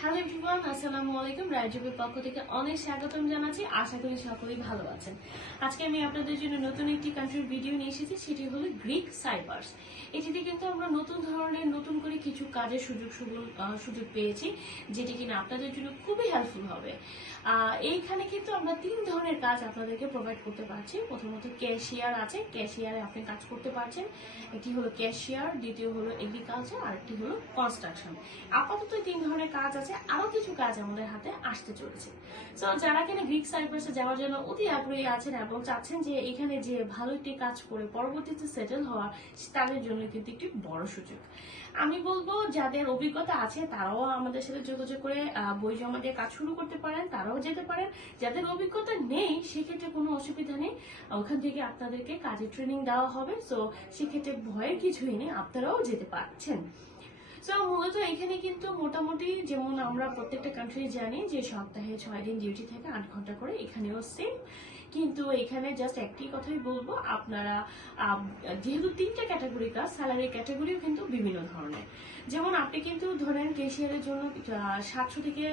Hello everyone আসসালামু আলাইকুম। রাজীবের পক্ষ থেকে অনেক স্বাগতম জানাচ্ছি। আশা করি সকলেই ভালো আছেন। আজকে আমি আপনাদের জন্য নতুন একটি কান্ট্রির ভিডিও নিয়ে এসেছি, সেটি হলো গ্রিক সাইবার্স এটিতে কিন্তু আমরা নতুন ধরনের, নতুন কিছু কাজের সুযোগ সুযোগ- পেয়েছি, যেটি কিনা আপনাদের জন্য খুবই হেল্পফুল হবে। এইখানে কিন্তু আমরা তিন ধরনের কাজ আপনাদেরকে প্রোভাইড করতে পারছি। প্রথমত ক্যাশিয়ার আছে। ক্যাশিয়ারে আপনি কাজ করতে পারছেন। একটি হলো ক্যাশিয়ার দ্বিতীয় হলো এগ্রিকালচার আর একটি হলো কনস্ট্রাকশন আপাতত তিন ধরনের কাজ আছে। আরও কিছু কাজ আমাদের হাতে আসতে চলেছে। তো যারা কিনা গ্রিক সাইপ্রাসে যাওয়ার জন্য অতি আগ্রহী আছেন এবং চাচ্ছেন যে এখানে যে ভালো একটি কাজ করে পরবর্তীতে সেটেল হওয়া তাদের জন্য কিন্তু একটি বড় সুযোগ। আমি বলব, যাদের অভিজ্ঞতা আছে, তারাও আমাদের সাথে যোগাযোগ করে বই জমা দিয়ে কাজ শুরু করতে পারেন, তারাও যেতে পারেন। যাদের অভিজ্ঞতা নেই, সেক্ষেত্রে কোনো অসুবিধা নেই। ওখান থেকে আপনাদেরকে কাজের ট্রেনিং দেওয়া হবে। সো সেক্ষেত্রে ভয়ের কিছুই নেই, আপনারাও যেতে পারছেন। সো মূলত এখানে কিন্তু মোটামুটি যেমন আমরা প্রত্যেকটা কান্ট্রি জানি যে সপ্তাহে ছয় দিন ডিউটি থাকে, আট ঘণ্টা করে, এখানেও সেম কিন্তু এখানে জাস্ট একটি কথাই বলব, আপনারা যেহেতু তিনটা ক্যাটাগরি কাজ স্যালারি ক্যাটাগরিও কিন্তু বিভিন্ন ধরনের। যেমন আপনি কিন্তু ধরেন কেশিয়ারের জন্য সাতশো থেকে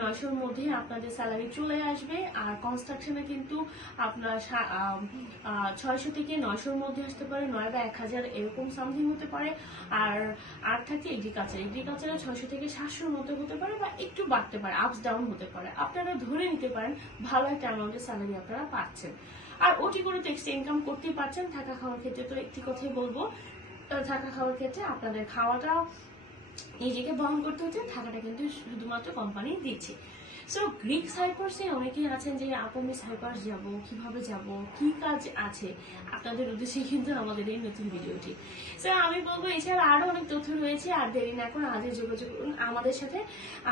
নয়শোর মধ্যে আপনাদের স্যালারি চলে আসবে। আর কনস্ট্রাকশনে কিন্তু আপনার ছয়শো থেকে নয়শোর মধ্যে আসতে পারে, নয় বা এক হাজার এরকম সামথিং হতে পারে। আর আর থাকে এগ্রিকালচার এগ্রিকালচারে ছয়শো থেকে সাতশোর মধ্যে হতে পারে বা একটু বাড়তে পারে আপস ডাউন হতে পারে। আপনারা ধরে নিতে পারেন, ভালো একটা অ্যামাউন্টের স্যালারি আপনারা পাচ্ছেন। আর ওটি করে তো এক্সট্রা ইনকাম করতেই পারছেন, থাকা খাওয়ার ক্ষেত্রে তো একটি কথাই বলব থাকা খাওয়ার ক্ষেত্রে আপনাদের খাওয়াটা নিজেকে বহন করতে হচ্ছে থাকাটা কিন্তু শুধুমাত্র কোম্পানি দিচ্ছে। সো গ্রিক সাইপার্সে অনেকেই আছেন যে, আপু, আমি সাইপার্স যাব, কীভাবে যাব, কি কাজ আছে? আপনাদের উদ্দেশ্যে কিন্তু আমাদের এই নতুন ভিডিওটি। স্যার আমি বলব, এছাড়া আরও অনেক তথ্য রয়েছে, আর দেরি না করে আজই যোগাযোগ করুন আমাদের সাথে।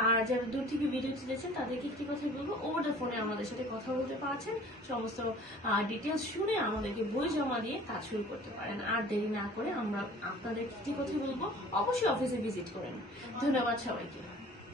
আর যারা দূর থেকে ভিডিওটি দেখছেন, তাদেরকে একটি কথা বলব ওটা ফোনে আমাদের সাথে কথা বলতে পারছেন। সমস্ত ডিটেলস শুনে আমাদেরকে বই জমা দিয়ে কাজ শুরু করতে পারেন। আর দেরি না করে আমরা আপনাদের একটি কথা বলব, অবশ্যই অফিসে ভিজিট করেন। ধন্যবাদ সবাইকে।